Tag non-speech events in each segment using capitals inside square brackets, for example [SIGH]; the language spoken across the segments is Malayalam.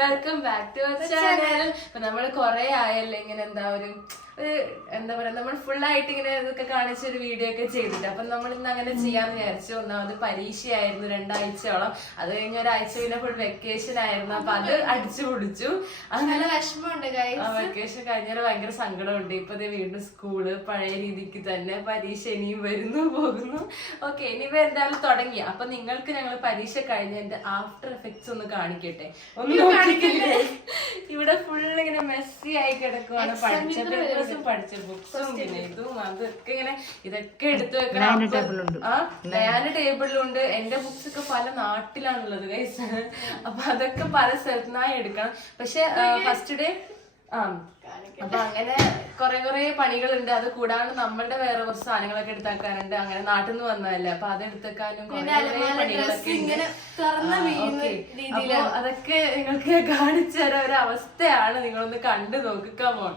Welcome back to our channel നമ്മൾ കൊറേ ആയല്ലേ ഇങ്ങനെ എന്താ ഒരു എന്താ പറയാ നമ്മൾ ഫുൾ ആയിട്ട് ഇങ്ങനെ ഇതൊക്കെ കാണിച്ച ഒരു വീഡിയോ ഒക്കെ ചെയ്തിട്ട്. അപ്പൊ നമ്മൾ ഇന്ന് അങ്ങനെ ചെയ്യാന്ന് വിചാരിച്ചു. ഒന്നാമത് പരീക്ഷയായിരുന്നു രണ്ടാഴ്ചയോളം. അത് കഴിഞ്ഞ ഒരാഴ്ച പിന്നെ ഫുൾ വെക്കേഷൻ ആയിരുന്നു. അപ്പൊ അത് അടിച്ചു പൊടിച്ചു അങ്ങനെ വിഷമമുണ്ട്. വെക്കേഷൻ കഴിഞ്ഞാൽ ഭയങ്കര സങ്കടമുണ്ട്. ഇപ്പൊ ദേ വീണ്ടും സ്കൂൾ പഴയ രീതിക്ക് തന്നെ പരീക്ഷ ഇനിയും വരുന്നു പോകുന്നു. ഓക്കെ ഇനിയിപ്പോ എന്തായാലും തുടങ്ങി. അപ്പൊ നിങ്ങൾക്ക് ഞങ്ങൾ പരീക്ഷ കഴിഞ്ഞതിന്റെ ആഫ്റ്റർ എഫക്ട്സ് ഒന്ന് കാണിക്കട്ടെ? ഒന്ന് ഇവിടെ ഫുൾ ഇങ്ങനെ മെസ്സി ആയി കിടക്കുവാണ് പഠിച്ച പേപ്പേഴ്സും പഠിച്ച ബുക്സും പിന്നെ ഇതും അതൊക്കെ ഇങ്ങനെ ഇതൊക്കെ എടുത്തു വെക്കണം. ആ ഞാൻ ടേബിളിലുണ്ട് എന്റെ ബുക്സ് ഒക്കെ പല നാട്ടിലാണുള്ളത് ഗൈസ് അപ്പൊ അതൊക്കെ പല സ്ഥലത്തുനിന്നായി എടുക്കണം. പക്ഷെ ഫസ്റ്റ് ഡേ ആ അപ്പൊ അങ്ങനെ കുറെ കുറെ പണികളുണ്ട്. അത് കൂടാണ്ട് നമ്മളുടെ വേറെ കുറച്ച് സാധനങ്ങളൊക്കെ എടുത്താക്കാനുണ്ട് അങ്ങനെ നാട്ടിൽ നിന്ന് വന്നതല്ലേ. അപ്പൊ അത് എടുത്തേക്കാനും അപ്പൊ അതൊക്കെ നിങ്ങൾക്ക് കാണിച്ചു തരാൻ ഒരു അവസ്ഥയാണ്. നിങ്ങളൊന്ന് കണ്ടു നോക്കുക മോൺ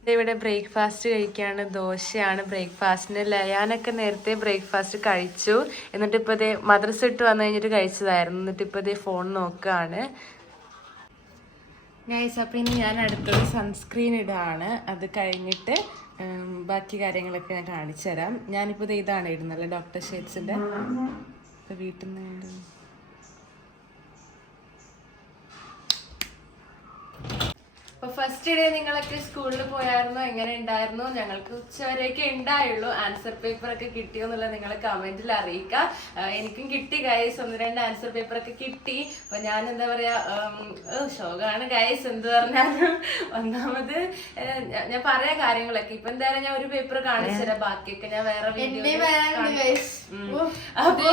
ഇനി ഇവിടെ ബ്രേക്ക്ഫാസ്റ്റ് കഴിക്കുകയാണ് ദോശയാണ് ബ്രേക്ക്ഫാസ്റ്റിന്. ലയാനൊക്കെ നേരത്തെ ബ്രേക്ക്ഫാസ്റ്റ് കഴിച്ചു. എന്നിട്ട് ഇപ്പോൾ ഇതേ മദ്രസ ഇട്ട് വന്നു കഴിഞ്ഞിട്ട് കഴിച്ചതായിരുന്നു. എന്നിട്ട് ഇപ്പോൾ ഇതേ ഫോൺ നോക്കുകയാണ് ഗൈസ് അപ്പോൾ ഇനി ഞാൻ അടുത്തത് സൺസ്ക്രീൻ ഇടാണ്. അത് കഴിഞ്ഞിട്ട് ബാക്കി കാര്യങ്ങളൊക്കെ ഞാൻ കാണിച്ചു തരാം ഞാനിപ്പോൾ ഇതാണ് ഇടുന്നത് ഡോക്ടർ ഷേറ്റ്സിന്റെ വീട്ടിൽ നിന്ന് അപ്പൊ ഫസ്റ്റ് ഡേ നിങ്ങളൊക്കെ സ്കൂളിൽ പോയായിരുന്നു? എങ്ങനെ ഉണ്ടായിരുന്നു? ഞങ്ങൾക്ക് ഉച്ചവരെയൊക്കെ ഉണ്ടായുള്ളൂ. ആൻസർ പേപ്പർ ഒക്കെ കിട്ടിയോ എന്നുള്ളത് നിങ്ങൾ കമന്റിൽ അറിയിക്കുക എനിക്കും കിട്ടി ഗൈസ് ഒന്ന് രണ്ട് ആൻസർ പേപ്പർ ഒക്കെ കിട്ടി. അപ്പൊ ഞാൻ എന്താ പറയാ ഷോകാണ് ഗൈസ് എന്ത് പറഞ്ഞാലും ഒന്നാമത് ഞാൻ പറയാ കാര്യങ്ങളൊക്കെ. ഇപ്പൊ എന്തായാലും ഞാൻ ഒരു പേപ്പർ കാണിച്ചു തരാം. ബാക്കിയൊക്കെ ഞാൻ വേറെ വീഡിയോ വരാനുണ്ട് guys. ഓ, അപ്പൊ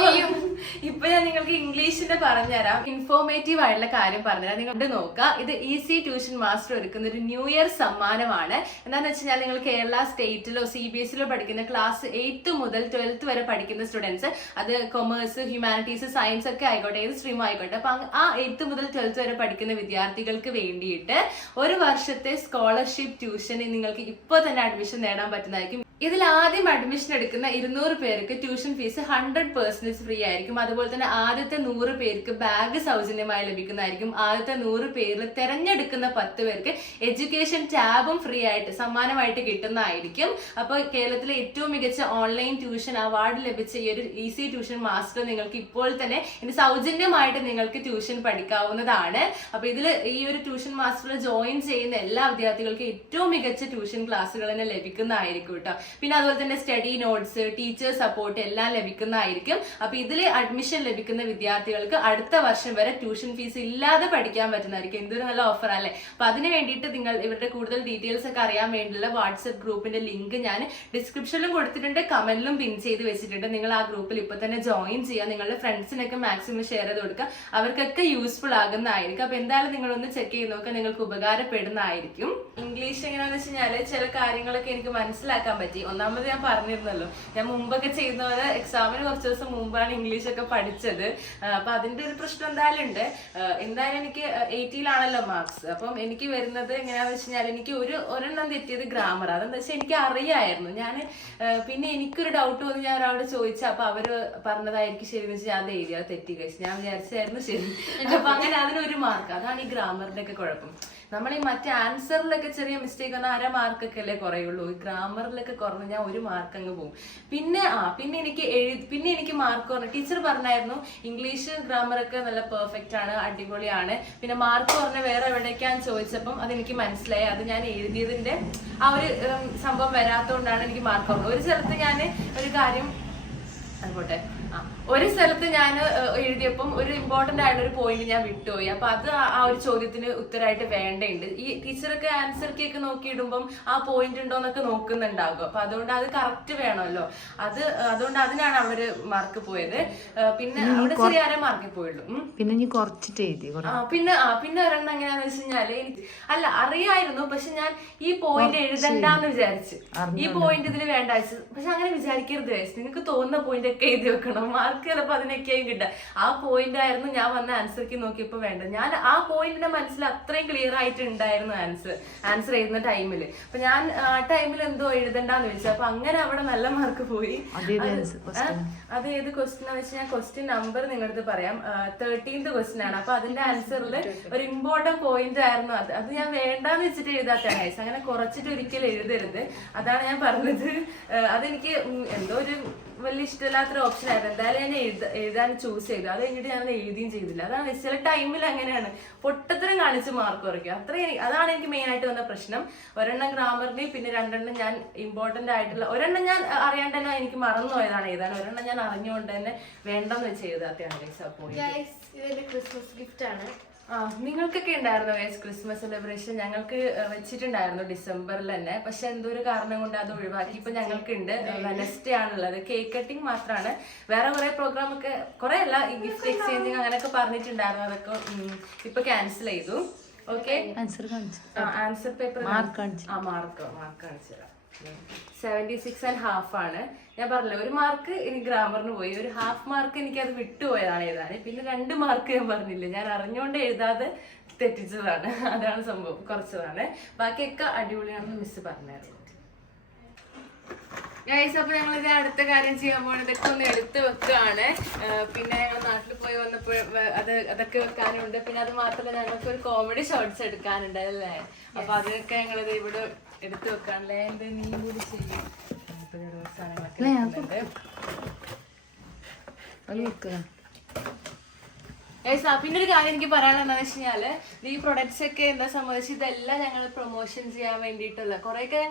ഇപ്പൊ ഞാൻ നിങ്ങൾക്ക് ഇംഗ്ലീഷിന്റെ പറഞ്ഞുതരാം. ഇൻഫോർമേറ്റീവ് ആയിട്ടുള്ള കാര്യം പറഞ്ഞുതരാം. നിങ്ങളുടെ നോക്കുക ഇത് ഈസി ട്യൂഷൻ മാസ്റ്റർ ഒരുക്കുന്ന ഒരു ന്യൂ ഇയർ സമ്മാനമാണ്. എന്താണെന്ന് വെച്ചാൽ നിങ്ങൾ കേരള സ്റ്റേറ്റിലോ സി ബി എസിലോ പഠിക്കുന്ന ക്ലാസ് എയ്ത്ത് മുതൽ ട്വൽത്ത് വരെ പഠിക്കുന്ന സ്റ്റുഡൻസ് അത് കൊമേഴ്സ് ഹ്യൂമാനിറ്റീസ് സയൻസ് ഒക്കെ ആയിക്കോട്ടെ ഏത് സ്ട്രീം ആയിക്കോട്ടെ അപ്പൊ ആ എയ്ത്ത് മുതൽ ട്വൽത്ത് വരെ പഠിക്കുന്ന വിദ്യാർത്ഥികൾക്ക് വേണ്ടിയിട്ട് ഒരു വർഷത്തെ സ്കോളർഷിപ്പ് ട്യൂഷന് നിങ്ങൾക്ക് ഇപ്പോൾ തന്നെ അഡ്മിഷൻ നേടാൻ പറ്റുന്നതായിരിക്കും. ഇതിൽ ആദ്യം അഡ്മിഷൻ എടുക്കുന്ന ഇരുന്നൂറ് പേർക്ക് tuition fees hundred percentage free ആയിരിക്കും. അതുപോലെ തന്നെ ആദ്യത്തെ നൂറ് പേർക്ക് ബാഗ് സൗജന്യമായി ലഭിക്കുന്നതായിരിക്കും. ആദ്യത്തെ നൂറ് പേരിൽ തിരഞ്ഞെടുക്കുന്ന പത്ത് പേർക്ക് എഡ്യൂക്കേഷൻ ടാബും ഫ്രീ ആയിട്ട് സമ്മാനമായിട്ട് കിട്ടുന്നതായിരിക്കും. അപ്പോൾ കേരളത്തിലെ ഏറ്റവും മികച്ച ഓൺലൈൻ ട്യൂഷൻ അവാർഡ് ലഭിച്ച ഈ ഒരു ഈസി ട്യൂഷൻ മാസ്റ്റർ നിങ്ങൾക്ക് ഇപ്പോൾ തന്നെ ഇനി സൗജന്യമായിട്ട് നിങ്ങൾക്ക് ട്യൂഷൻ പഠിക്കാവുന്നതാണ്. അപ്പോൾ ഇതിൽ ഈ ഒരു ട്യൂഷൻ മാസ്റ്ററിൽ ജോയിൻ ചെയ്യുന്ന എല്ലാ വിദ്യാർത്ഥികൾക്കും ഏറ്റവും മികച്ച ട്യൂഷൻ ക്ലാസ്സുകൾ തന്നെ ലഭിക്കുന്നതായിരിക്കും കേട്ടോ. പിന്നെ അതുപോലെ തന്നെ സ്റ്റഡി നോട്ട്സ് ടീച്ചർ സപ്പോർട്ട് എല്ലാം ലഭിക്കുന്നതായിരിക്കും. അപ്പോൾ ഇതിൽ അഡ്മിഷൻ ലഭിക്കുന്ന വിദ്യാർത്ഥികൾക്ക് അടുത്ത വർഷം വരെ ട്യൂഷൻ ഫീസ് ഇല്ലാതെ പഠിക്കാൻ പറ്റുന്നതായിരിക്കും. എന്തൊരു നല്ല ഓഫർ അല്ലേ? അപ്പോൾ അതിന് വേണ്ടിയിട്ട് നിങ്ങൾ ഇവരുടെ കൂടുതൽ ഡീറ്റെയിൽസ് ഒക്കെ അറിയാൻ വേണ്ടിയുള്ള വാട്സപ്പ് ഗ്രൂപ്പിന്റെ ലിങ്ക് ഞാൻ ഡിസ്ക്രിപ്ഷനിലും കൊടുത്തിട്ടുണ്ട് കമന്റിലും പിൻ ചെയ്ത് വെച്ചിട്ടുണ്ട്. നിങ്ങൾ ആ ഗ്രൂപ്പിൽ ഇപ്പൊ തന്നെ ജോയിൻ ചെയ്യുക നിങ്ങളുടെ ഫ്രണ്ട്സിനൊക്കെ മാക്സിമം ഷെയർ ചെയ്ത് കൊടുക്കുക. അവർക്കൊക്കെ യൂസ്ഫുൾ ആകുന്നതായിരിക്കും. അപ്പൊ എന്തായാലും നിങ്ങളൊന്ന് ചെക്ക് ചെയ്ത് നോക്കുക നിങ്ങൾക്ക് ഉപകാരപ്പെടുന്നതായിരിക്കും. ഇംഗ്ലീഷ് എങ്ങനെയാണെന്ന് വെച്ച് കഴിഞ്ഞാൽ ചില കാര്യങ്ങളൊക്കെ എനിക്ക് മനസ്സിലാക്കാൻ പറ്റി. ഒന്നാമത് ഞാൻ പറഞ്ഞിരുന്നല്ലോ ഞാൻ മുമ്പൊക്കെ ചെയ്യുന്ന പോലെ എക്സാമിന് കുറച്ച് ദിവസം മുമ്പാണ് ഇംഗ്ലീഷ് ഒക്കെ പഠിച്ചത്. അപ്പൊ അതിന്റെ ഒരു പ്രശ്നം എന്തായാലും ഉണ്ട്. എന്തായാലും എനിക്ക് എയ്റ്റിയിലാണല്ലോ മാർക്സ് അപ്പം എനിക്ക് വരുന്നത് എങ്ങനെയാന്ന് വെച്ച് കഴിഞ്ഞാൽ എനിക്ക് ഒരു ഒരെണ്ണം തെറ്റിയത് ഗ്രാമർ. അതെന്താ വെച്ചാൽ എനിക്ക് അറിയായിരുന്നു. ഞാൻ പിന്നെ എനിക്കൊരു ഡൗട്ട് വന്ന് ഞാൻ ഒരാളോട് ചോദിച്ചു അപ്പൊ അവർ പറഞ്ഞതായിരിക്കും ശരി എന്ന് വെച്ചാൽ ഞാൻ അത് എഴുതി അത് തെറ്റി കഴിച്ചു. ഞാൻ വിചാരിച്ചായിരുന്നു ശരി. [LAUGHS] അപ്പൊ അങ്ങനെ അതിനൊരു മാർക്ക് അതാണ് ഈ ഗ്രാമറിന്റെ ഒക്കെ കുഴപ്പം. നമ്മൾ ഈ മറ്റേ ആൻസറിലൊക്കെ ചെറിയ മിസ്റ്റേക്ക് വന്നാൽ അര മാർക്കൊക്കെ അല്ലേ കുറയുള്ളൂ. ഈ ഗ്രാമറിലൊക്കെ കുറഞ്ഞ് ഞാൻ ഒരു മാർക്ക് അങ്ങ് പോകും പിന്നെ ആ പിന്നെ എനിക്ക് എഴു പിന്നെ എനിക്ക് മാർക്ക് കുറഞ്ഞു. ടീച്ചർ പറഞ്ഞായിരുന്നു ഇംഗ്ലീഷ് ഗ്രാമറൊക്കെ നല്ല പെർഫെക്റ്റ് ആണ് അടിപൊളിയാണ്. പിന്നെ മാർക്ക് കുറഞ്ഞ വേറെ എവിടേക്കാന്ന് ചോദിച്ചപ്പം അതെനിക്ക് മനസ്സിലായി. അത് ഞാൻ എഴുതിയതിന്റെ ആ ഒരു സംഭവം വരാത്തതുകൊണ്ടാണ് എനിക്ക് മാർക്ക് കുറഞ്ഞത് ഒരു സ്ഥലത്ത് ഞാൻ ഒരു കാര്യം അതുപോട്ടെ ആ ഒരു സ്ഥലത്ത് ഞാൻ എഴുതിയപ്പം ഒരു ഇമ്പോർട്ടന്റ് ആയിട്ടുള്ള ഒരു പോയിന്റ് ഞാൻ വിട്ടുപോയി. അപ്പൊ അത് ആ- ഒരു ചോദ്യത്തിന് ഉത്തരമായിട്ട് വേണ്ടയുണ്ട് ഈ ടീച്ചറൊക്കെ ആൻസർ കേക്ക് നോക്കിയിടുമ്പം ആ പോയിന്റ് ഉണ്ടോ എന്നൊക്കെ നോക്കുന്നുണ്ടാകും. അപ്പൊ അതുകൊണ്ട് അത് കറക്റ്റ് വേണമല്ലോ. അത് അതുകൊണ്ട് അതിനാണ് അവിടെ മാർക്ക് പോയത്. പിന്നെ അവിടെ ചെറിയ ആരെ മാർക്ക് പോയുള്ളൂ. പിന്നെ നീ കുറച്ചിട്ട് എഴുതി പിന്നെ പിന്നെ ഒരെണ്ണം എങ്ങനെയാന്ന് വെച്ച് കഴിഞ്ഞാൽ അല്ല അറിയായിരുന്നു പക്ഷെ ഞാൻ ഈ പോയിന്റ് എഴുതണ്ടെന്ന് വിചാരിച്ചു. ഈ പോയിന്റ് ഇതിൽ വേണ്ട. പക്ഷെ അങ്ങനെ വിചാരിക്കരുത്. നിങ്ങൾക്ക് തോന്നുന്ന പോയിന്റ് ഒക്കെ എഴുതി വെക്കണം. മാർക്ക് ചിലപ്പോൾ അതിനൊക്കെയും കിട്ടുക. ആ പോയിന്റ് ആയിരുന്നു ഞാൻ വന്ന ആൻസർക്ക് നോക്കിയപ്പോൾ വേണ്ട ഞാൻ ആ പോയിന്റിന്റെ മനസ്സിൽ അത്രയും ക്ലിയർ ആയിട്ട് ഉണ്ടായിരുന്നു ആൻസർ ആൻസർ ചെയ്യുന്ന ടൈമിൽ അപ്പൊ ഞാൻ ആ ടൈമിൽ എന്തോ എഴുതണ്ടെന്ന് ചോദിച്ചു അപ്പൊ അങ്ങനെ അവിടെ നല്ല മാർക്ക് പോയി. അത് ഏത് ക്വസ്റ്റ്യൻ എന്ന് വെച്ചാൽ ക്വസ്റ്റ്യൻ നമ്പർ നിങ്ങളത് പറയാം. തേർട്ടീൻത് ക്വസ്റ്റ്യൻ ആണ്. അപ്പൊ അതിന്റെ ആൻസറിൽ ഒരു ഇമ്പോർട്ടന്റ് പോയിന്റ് ആയിരുന്നു അത്. അത് ഞാൻ വേണ്ടാന്ന് വെച്ചിട്ട് എഴുതാത്ത ഗൈസ് അങ്ങനെ കുറച്ചിട്ട് ഒരിക്കലും എഴുതരുത്. അതാണ് ഞാൻ പറഞ്ഞത്. അതെനിക്ക് എന്തോ ഒരു വലിയ ഇഷ്ടമില്ലാത്തൊരു ഓപ്ഷൻ ആയിരുന്നു. എന്തായാലും ഞാൻ എഴുത എഴുതാൻ ചൂസ് ചെയ്തു. അത് കഴിഞ്ഞിട്ട് ഞാൻ എഴുതിയും ചെയ്തില്ല. അതാണ് ചില ടൈമിൽ അങ്ങനെയാണ്. പൊട്ടത്തരം കാണിച്ച് മാർക്ക് കുറയ്ക്കും അത്ര അതാണ് എനിക്ക് മെയിൻ ആയിട്ട് വന്ന പ്രശ്നം. ഒരെണ്ണം ഗ്രാമറിന്റെയും പിന്നെ രണ്ടെണ്ണം ഞാൻ ഇമ്പോർട്ടന്റ് ആയിട്ടുള്ള ഒരെണ്ണം ഞാൻ അറിയാണ്ട് തന്നെ എനിക്ക് മറന്നു പോയതാണ് എഴുതാൻ ഒരെണ്ണം ഞാൻ അറിഞ്ഞുകൊണ്ട് തന്നെ വേണ്ടെന്ന് വെച്ച് ഇതെന്റെ ക്രിസ്മസ് ഗിഫ്റ്റ് ആണ്. നിങ്ങൾക്കൊക്കെ ഉണ്ടായിരുന്നു വേസ് ക്രിസ്മസ് സെലിബ്രേഷൻ ഞങ്ങൾക്ക് വെച്ചിട്ടുണ്ടായിരുന്നു ഡിസംബറിൽ തന്നെ. പക്ഷെ എന്തോ ഒരു കാരണം കൊണ്ട് അത് ഒഴിവാക്കി. ഇപ്പൊ ഞങ്ങൾക്ക് ഉണ്ട് വെനസ്ഡേ ആണുള്ളത്. കേക്ക് കട്ടിങ് മാത്രമാണ് വേറെ കുറെ പ്രോഗ്രാം ഒക്കെ കുറെ അല്ല ഗിഫ്റ്റ് എക്സ്ചേഞ്ചിങ് അങ്ങനെയൊക്കെ പറഞ്ഞിട്ടുണ്ടായിരുന്നു. അതൊക്കെ ഇപ്പൊ ക്യാൻസൽ ചെയ്തു. ഓക്കെ ആൻസർ പേപ്പർ മാർക്ക് കാണിച്ചു. ആ മാർക്ക് മാർക്ക് കാണിച്ചു തരാം. സെവന്റി സിക്സ് ആൻഡ് ഹാഫ് ആണ്. ഞാൻ പറഞ്ഞില്ല ഒരു മാർക്ക് എനിക്ക് ഗ്രാമറിന് പോയി. ഒരു ഹാഫ് മാർക്ക് എനിക്ക് അത് വിട്ടുപോയതാണ് എഴുതാൻ പിന്നെ രണ്ട് മാർക്ക് ഞാൻ പറഞ്ഞില്ല ഞാൻ അറിഞ്ഞുകൊണ്ട് എഴുതാതെ തെറ്റിച്ചതാണ്. അതാണ് സംഭവം കുറച്ചതാണ്. ബാക്കിയൊക്കെ അടിപൊളിയാണെന്ന് മിസ് പറഞ്ഞായിരുന്നു. ഗൈസ് അപ്പൊ ഞങ്ങൾ ഇത് അടുത്ത കാര്യം ചെയ്യാൻ പോകുന്നത് ഇതൊക്കെ ഒന്ന് എടുത്ത് വെക്കുകയാണ് പിന്നെ ഞങ്ങൾ നാട്ടിൽ പോയി വന്നപ്പോൾ അത് അതൊക്കെ വെക്കാനുണ്ട്. പിന്നെ അത് മാത്രമല്ല ഞങ്ങൾക്ക് ഒരു കോമഡി ഷോർട്സ് എടുക്കാനുണ്ട് അല്ലേ? അപ്പൊ അതൊക്കെ ഞങ്ങൾ ഇവിടെ എടുത്ത് വെക്കാണല്ലേ എന്ത് നീ കൂടി ചെയ്യും. സാധനങ്ങളൊക്കെ എടുക്കുന്നുണ്ട്. അത് വെക്കുക Guys, ആ, പിന്നെ ഒരു കാര്യം എനിക്ക് പറയാനുള്ളത് എന്താണെന്ന് വെച്ച് കഴിഞ്ഞാൽ ഈ പ്രൊഡക്ട്സ് ഒക്കെ എന്താ സംബന്ധിച്ച് ഇതെല്ലാം ഞങ്ങൾ പ്രൊമോഷൻ ചെയ്യാൻ വേണ്ടിയിട്ടുള്ള കുറേയൊക്കെ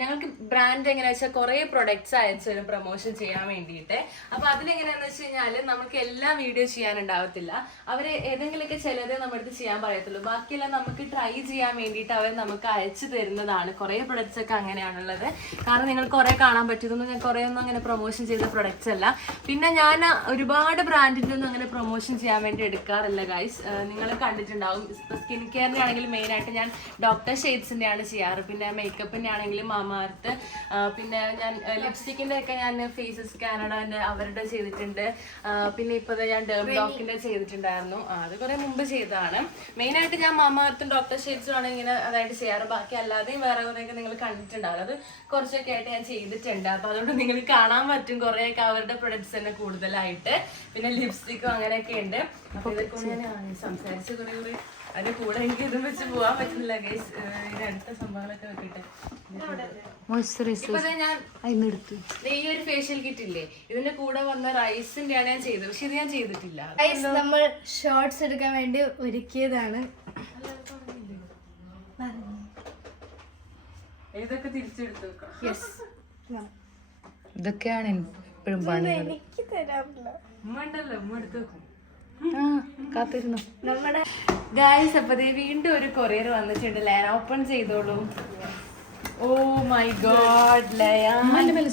ഞങ്ങൾക്ക് ബ്രാൻഡ് എങ്ങനെയാ വെച്ചാൽ കുറേ പ്രൊഡക്ട്സ് അയച്ചു തരും പ്രൊമോഷൻ ചെയ്യാൻ വേണ്ടിയിട്ട്. അപ്പൊ അതിലെങ്ങനെയാന്ന് വെച്ച് കഴിഞ്ഞാൽ നമുക്ക് എല്ലാ വീഡിയോ ചെയ്യാനുണ്ടാവത്തില്ല. അവർ ഏതെങ്കിലുമൊക്കെ ചിലതേ നമ്മുടെ ചെയ്യാൻ പറയത്തുള്ളൂ. ബാക്കിയെല്ലാം നമുക്ക് ട്രൈ ചെയ്യാൻ വേണ്ടിയിട്ട് അവർ നമുക്ക് അയച്ചു തരുന്നതാണ്. കുറേ പ്രൊഡക്ട്സ് ഒക്കെ അങ്ങനെയാണുള്ളത്. കാരണം നിങ്ങൾ കുറേ കാണാൻ പറ്റിയതൊന്നും ഞാൻ കുറേ ഒന്നും അങ്ങനെ പ്രൊമോഷൻ ചെയ്ത പ്രൊഡക്ട്സ് അല്ല. പിന്നെ ഞാൻ ഒരുപാട് ബ്രാൻഡിന്റെ ഒന്നും അങ്ങനെ പ്രൊമോഷൻ ചെയ്യാൻ വേണ്ടി എടുക്കാറില്ല ഗൈസ് നിങ്ങൾ കണ്ടിട്ടുണ്ടാവും. ഇപ്പോൾ സ്കിൻ കെയറിന്റെ ആണെങ്കിലും മെയിനായിട്ട് ഞാൻ ഡോക്ടർ ഷെയ്ഡ്സിന്റെ ആണ് ചെയ്യാറ്. പിന്നെ മേക്കപ്പിന്റെ ആണെങ്കിലും മാമാർത്ത്. പിന്നെ ഞാൻ ലിപ്സ്റ്റിക്കിന്റെ ഒക്കെ ഞാൻ ഫേസസ് കാനഡന്റെ അവരുടെ ചെയ്തിട്ടുണ്ട്. പിന്നെ ഇപ്പോൾ ഞാൻ ഡേം ഡോക്കിന്റെ ചെയ്തിട്ടുണ്ടായിരുന്നു. അത് കുറേ മുമ്പ് ചെയ്തതാണ്. മെയിനായിട്ട് ഞാൻ മാമാർത്തും ഡോക്ടർ ഷെയ്ഡ്സും ആണ് ഇങ്ങനെ അതായിട്ട് ചെയ്യാറ്. ബാക്കി അല്ലാതെയും വേറെ കുറേയൊക്കെ നിങ്ങൾ കണ്ടിട്ടുണ്ടാവും. അത് കുറച്ചൊക്കെ ആയിട്ട് ഞാൻ ചെയ്തിട്ടുണ്ട്. അപ്പോൾ അതുകൊണ്ട് നിങ്ങൾ കാണാൻ പറ്റും കുറേയൊക്കെ അവരുടെ പ്രൊഡക്ട്സ് തന്നെ കൂടുതലായിട്ട്. പിന്നെ ലിപ്സ്റ്റിക്കും അങ്ങനെയൊക്കെ ഉണ്ട്. സംസാരിച്ച് കുറെ കുറെ അതിന്റെ കൂടെ എനിക്ക് ഇതും വെച്ച് പോവാൻ പറ്റുന്നില്ല ഗൈസ് ഇതിന്റെ അടുത്ത സംഭവങ്ങളൊക്കെ വെക്കട്ടെ. ഈ ഒരു ഫേഷ്യൽ കിറ്റ് ഇല്ലേ? ഇതിന്റെ കൂടെ വന്ന റൈസിന്റെ ആണ് ഞാൻ ചെയ്തത്. പക്ഷെ ഇത് ഞാൻ ചെയ്തിട്ടില്ല. നമ്മൾ ഷോർട്സ് എടുക്കാൻ വേണ്ടി ഒരുക്കിയതാണ്. ഇതൊക്കെ തിരിച്ചെടുത്തു ഇതൊക്കെയാണ് ഇപ്പോഴും പണി എനിക്ക് തരാറില്ല ഉമ്മ ഉണ്ടല്ലോ. ഉമ്മ എടുത്തു വെക്കും. കാത്തിരുന്നു. നമ്മുടെ ഗായ്സ് അപ്പൊ വീണ്ടും ഒരു കൊറിയർ വന്നിട്ടുണ്ട്. ലയൻ ഓപ്പൺ ചെയ്തോളൂ. ഓ മൈ ഗോഡ് ലയൻ അല്ല മേലെ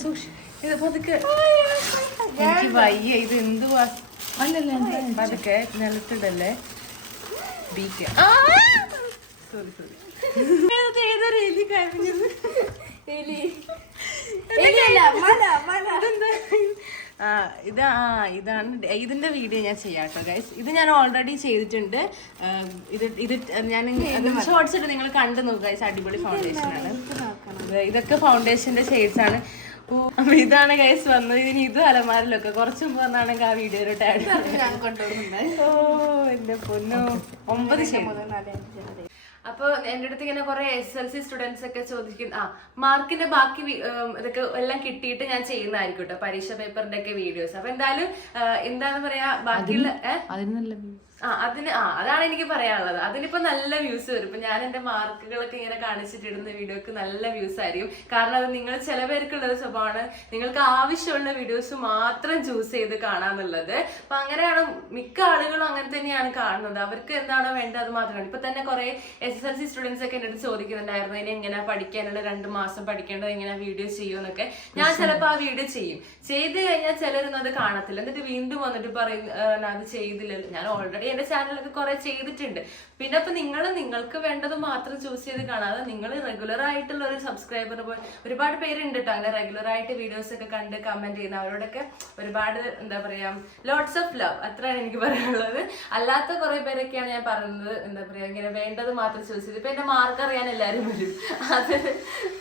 ഇത് പതുക്കെ. എനിക്ക് വയ്യ. ഇത് എന്തുവാ? അല്ലല്ല പതുക്കെ നിലത്തിടല്ലേ? ബീക്ക് സോറി സോറി ഏതൊരു എലി കഴിഞ്ഞത് എലി. എലിയല്ല മല മല. ആ ഇത് ആ ഇതാണ് ഇതിന്റെ വീഡിയോ ഞാൻ ചെയ്യാം കേട്ടോ ഗൈസ് ഇത് ഞാൻ ഓൾറെഡി ചെയ്തിട്ടുണ്ട്. ഇത് ഇത് ഞാൻ ഷോർട്സ് ഇട്ട് നിങ്ങൾ കണ്ടു നോക്കുക ഗൈസ് അടിപൊളി ഫൗണ്ടേഷൻ ആണ്. ഇതൊക്കെ ഫൗണ്ടേഷന്റെ ഷെയ്ഡ്സ് ആണ്. അപ്പൊ ഇതാണ് ഗൈസ് വന്നത്. ഇനി ഇത് അലമാരിലൊക്കെ കുറച്ച് മുമ്പ് വന്നാണെങ്കിൽ ആ വീഡിയോ ടാഡ് ഞാൻ കൊണ്ടുപോകുന്നുണ്ട് ഓ എന്റെ പൊന്നു. ഒമ്പത് ഷെയ്ഡ് അപ്പോൾ എന്റെ അടുത്ത് ഇങ്ങനെ കുറെ എസ് എൽ സി സ്റ്റുഡൻസ് ഒക്കെ ചോദിക്കും ആ മാർക്കിന്റെ ബാക്കി ഇതൊക്കെ എല്ലാം കിട്ടിയിട്ട് ഞാൻ ചെയ്യുന്നതായിരിക്കും കേട്ടോ പരീക്ഷ പേപ്പറിന്റെ ഒക്കെ വീഡിയോസ് അപ്പൊ എന്തായാലും എന്താണ് പറയാ ബാക്കിയുള്ള ആ അതിന് ആ അതാണ് എനിക്ക് പറയാനുള്ളത്. അതിനിപ്പോ നല്ല വ്യൂസ് വരും. ഇപ്പൊ ഞാൻ എന്റെ മാർക്കുകളൊക്കെ ഇങ്ങനെ കാണിച്ചിട്ടിടുന്ന വീഡിയോക്ക് നല്ല വ്യൂസ് ആയിരിക്കും. കാരണം അത് നിങ്ങൾ ചില പേർക്കുള്ള ഒരു സ്വഭാവമാണ്. നിങ്ങൾക്ക് ആവശ്യമുള്ള വീഡിയോസ് മാത്രം ചൂസ് ചെയ്ത് കാണാന്നുള്ളത്. അപ്പൊ അങ്ങനെയാണ് മിക്ക ആളുകളും അങ്ങനെ തന്നെയാണ് കാണുന്നത്. അവർക്ക് എന്താണോ വേണ്ടത് അത് മാത്രമാണ്. ഇപ്പൊ തന്നെ കുറെ S S L C students ഒക്കെ എന്നോട് അടുത്ത് ചോദിക്കുന്നുണ്ടായിരുന്നു ഇനി എങ്ങനെ പഠിക്കാനുള്ള രണ്ട് മാസം പഠിക്കേണ്ടത്? എങ്ങനെ വീഡിയോ ചെയ്യുമെന്നൊക്കെ ഞാൻ ചിലപ്പോൾ ആ വീഡിയോ ചെയ്യും. ചെയ്ത് കഴിഞ്ഞാൽ ചിലരൊന്നും അത് കാണത്തില്ല. എന്നിട്ട് വീണ്ടും വന്നിട്ട് പറയും അത് ചെയ്തില്ലല്ലോ. ഞാൻ ഓൾറെഡി എന്റെ ചാനലൊക്കെ കുറെ ചെയ്തിട്ടുണ്ട്. പിന്നെ അപ്പൊ നിങ്ങൾ നിങ്ങൾക്ക് വേണ്ടത് മാത്രം ചൂസ് ചെയ്ത് കാണാതെ നിങ്ങൾ റെഗുലർ ആയിട്ടുള്ള ഒരു സബ്സ്ക്രൈബർ പോയി ഒരുപാട് പേരുണ്ട് കേട്ടോ അങ്ങനെ റെഗുലർ ആയിട്ട് വീഡിയോസ് ഒക്കെ കണ്ട് കമന്റ് ചെയ്യുന്ന അവരോടൊക്കെ ഒരുപാട് എന്താ പറയാ ലോട്ട്സ് ഓഫ് ലവ് അത്രയാണ് എനിക്ക് പറയാനുള്ളത്. അല്ലാത്ത കുറെ പേരൊക്കെയാണ് ഞാൻ പറയുന്നത് എന്താ പറയാ ഇങ്ങനെ വേണ്ടത് മാത്രം ചൂസ് ചെയ്ത്. ഇപ്പൊ എന്റെ മാർക്ക് അറിയാൻ എല്ലാവരും വരും. അത്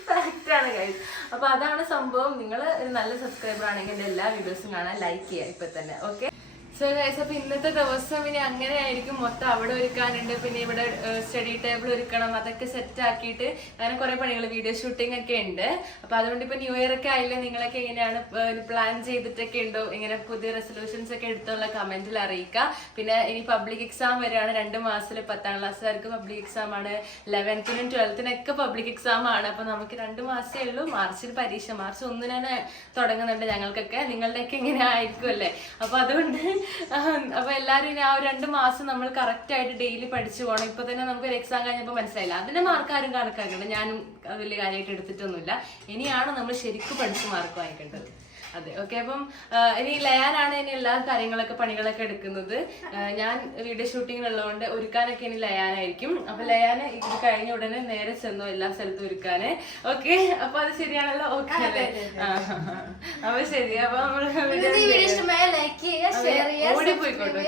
ഫാക്റ്റാണ് കാര്യം അപ്പൊ അതാണ് സംഭവം. നിങ്ങൾ ഒരു നല്ല സബ്സ്ക്രൈബർ ആണെങ്കിൽ എല്ലാ വീഡിയോസും കാണാൻ ലൈക്ക് ചെയ്യാം ഇപ്പൊ തന്നെ. ഓക്കെ സോ ഗൈസ് ഇന്നത്തെ ദിവസം ഇനി അങ്ങനെ ആയിരിക്കും. മൊത്തം അവിടെ ഒരുക്കാനുണ്ട്. പിന്നെ ഇവിടെ സ്റ്റഡി ടേബിൾ ഒരുക്കണം. അതൊക്കെ സെറ്റ് ആക്കിയിട്ട് അങ്ങനെ കുറെ പണികൾ വീഡിയോ ഷൂട്ടിംഗ് ഒക്കെ ഉണ്ട്. അപ്പൊ അതുകൊണ്ട് ഇപ്പൊ ന്യൂ ഇയർ ഒക്കെ ആയില്ലേ? നിങ്ങളൊക്കെ എങ്ങനെയാണ് പ്ലാൻ ചെയ്തിട്ടൊക്കെ ഉണ്ടോ? ഇങ്ങനെ പുതിയ റെസൊല്യൂഷൻസ് ഒക്കെ എടുത്തുള്ള കമന്റിൽ അറിയിക്കുക പിന്നെ ഇനി പബ്ലിക് എക്സാം വരെയാണ് രണ്ട് മാസത്തിൽ പത്താം ക്ലാസ്സുകാർക്ക് പബ്ലിക് എക്സാം ആണ്. ലെവൻത്തിനും ട്വൽത്തിനൊക്കെ പബ്ലിക് എക്സാം ആണ്. അപ്പൊ നമുക്ക് രണ്ട് മാസമേ ഉള്ളൂ. മാർച്ചിൽ പരീക്ഷ. മാർച്ച് ഒന്നിനാണ് തുടങ്ങുന്നുണ്ട് ഞങ്ങൾക്കൊക്കെ. നിങ്ങളുടെയൊക്കെ ഇങ്ങനെ ആയിരിക്കും അല്ലേ? അപ്പൊ അതുകൊണ്ട് അപ്പൊ എല്ലാരും ഇനി ആ രണ്ട് മാസം നമ്മൾ കറക്റ്റ് ആയിട്ട് ഡെയിലി പഠിച്ചു പോകണം ഇപ്പൊ തന്നെ നമുക്ക് ഒരു എക്സാം കഴിഞ്ഞപ്പോൾ മനസ്സിലായില്ല. അതിന്റെ മാർക്ക് ആരും കണക്കാക്കണം ഞാനും വലിയ കാര്യമായിട്ട് എടുത്തിട്ടൊന്നുമില്ല. ഇനിയാണ് നമ്മൾ ശരിക്കും പഠിച്ച് മാർക്ക് വാങ്ങിക്കേണ്ടത് അതെ ഓക്കെ അപ്പം ഇനി ലയാനാണ് ഇനി എല്ലാ കാര്യങ്ങളൊക്കെ പണികളൊക്കെ എടുക്കുന്നത്. ഞാൻ വീഡിയോ ഷൂട്ടിംഗ് ഉള്ളതുകൊണ്ട് ഒരുക്കാനൊക്കെ ഇനി ലയാനായിരിക്കും. അപ്പൊ ലയാന ഇത് കഴിഞ്ഞ ഉടനെ നേരെ ചെന്നു എല്ലാ സ്ഥലത്തും ഒരുക്കാന്. ഓക്കെ അപ്പൊ അത് ശരിയാണല്ലോ? ഓക്കെ അല്ലേ? അപ്പൊ ശരി അപ്പൊ നമ്മൾ ഓടിപ്പോയിക്കോട്ടെ